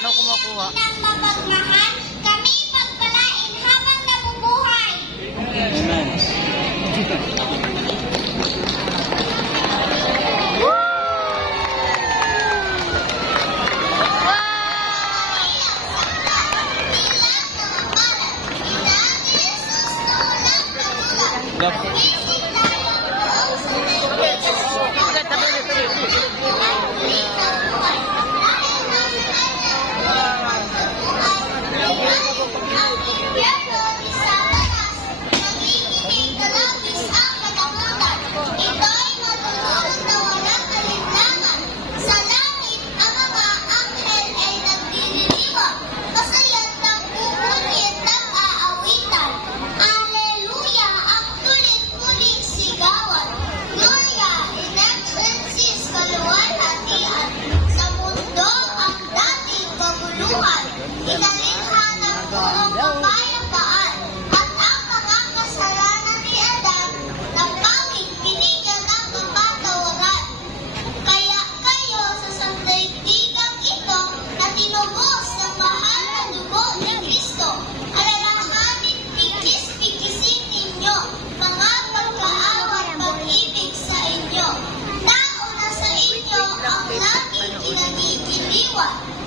Ano kumukuha? Nang mapagmahal, kami pagpalain habang nabubuhay. Amen.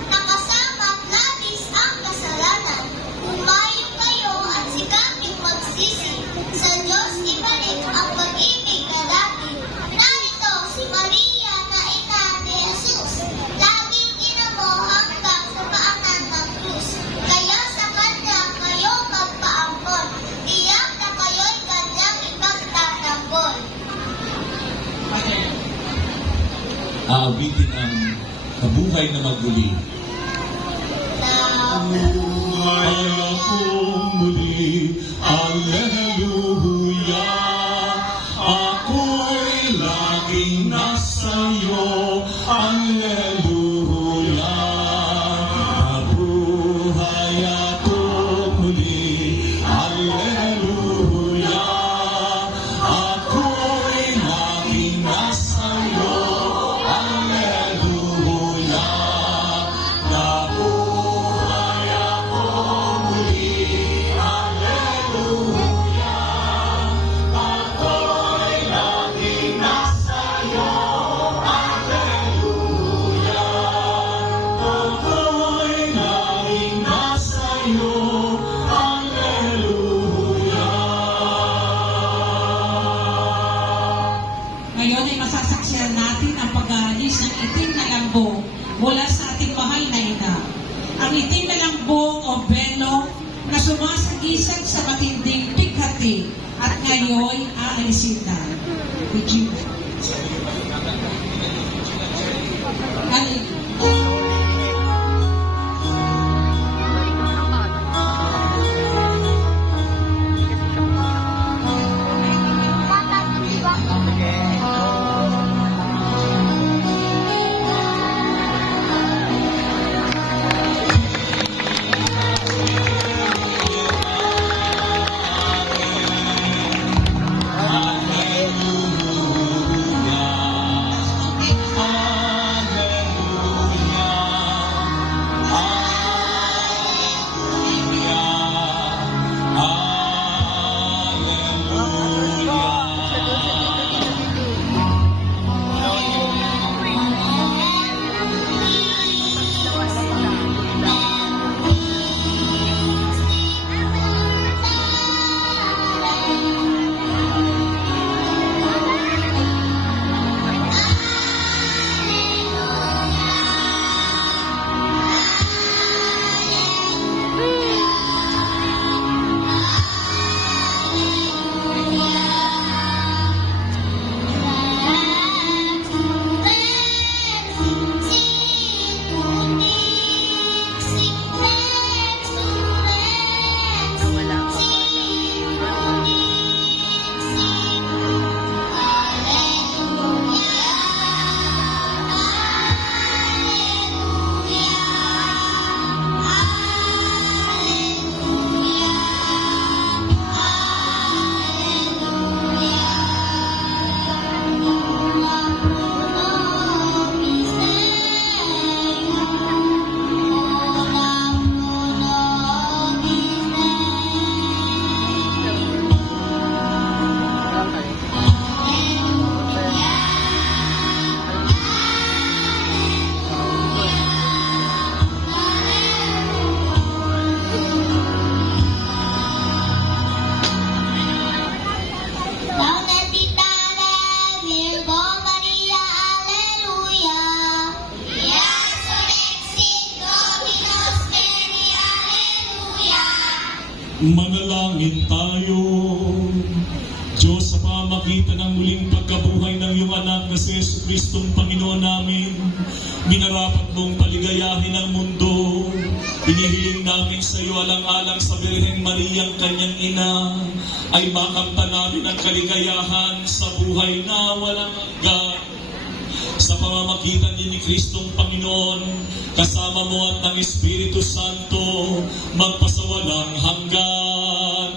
Nakasama at labis ang kasalanan. Humayo kayo at sikaping magsisi. Sa Diyos ibalik ang pag-ibig na dati. Narito si Maria na ina ni Jesus. Laging inamo hanggang sa paanan ng krus. Kaya sa kanya kayo magpaampon. Iyak na kayo'y kanyang ipagtatanggol. Aawitin ang kabuhay na magmuli. Buhay akong muli, Alleluia. Ako'y laging nasa'yo, Alleluia. Buhay akong muli, Alleluia. Ako'y laging nasa'yo, Alleluia. Nabuhay ako muli, Alleluia. Ako'y laging nasa'yo, Alleluia. Ako'y laging nasa'yo, Alleluia. Ngayon ay masasaksihan natin ang pag-aalis ng itim na lambong mula sa ating mahal na ina. Ang itim na lambong o belo na sumasagisag sa matinding pighati at ngayon aalisin na. Regina. Manalangin tayo. Diyos, sa pamagitan ng muling pagkabuhay ng iyong anak na si Yesu Kristong Panginoon namin, minarapat mong paligayahin ang mundo. Pinihiling namin sa iyo alang-alang sa Birheng Maria, ang kanyang ina, ay makamtan namin ang kaligayahan sa buhay na walang hanggan. Sa pamamagitan din ni Kristong Panginoon, kasama mo at ng Espiritu Santo, magpasawalang hanggan.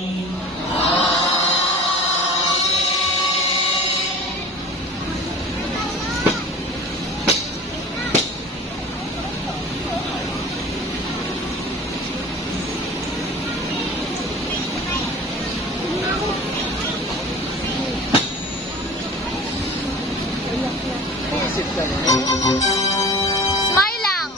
Smile lang.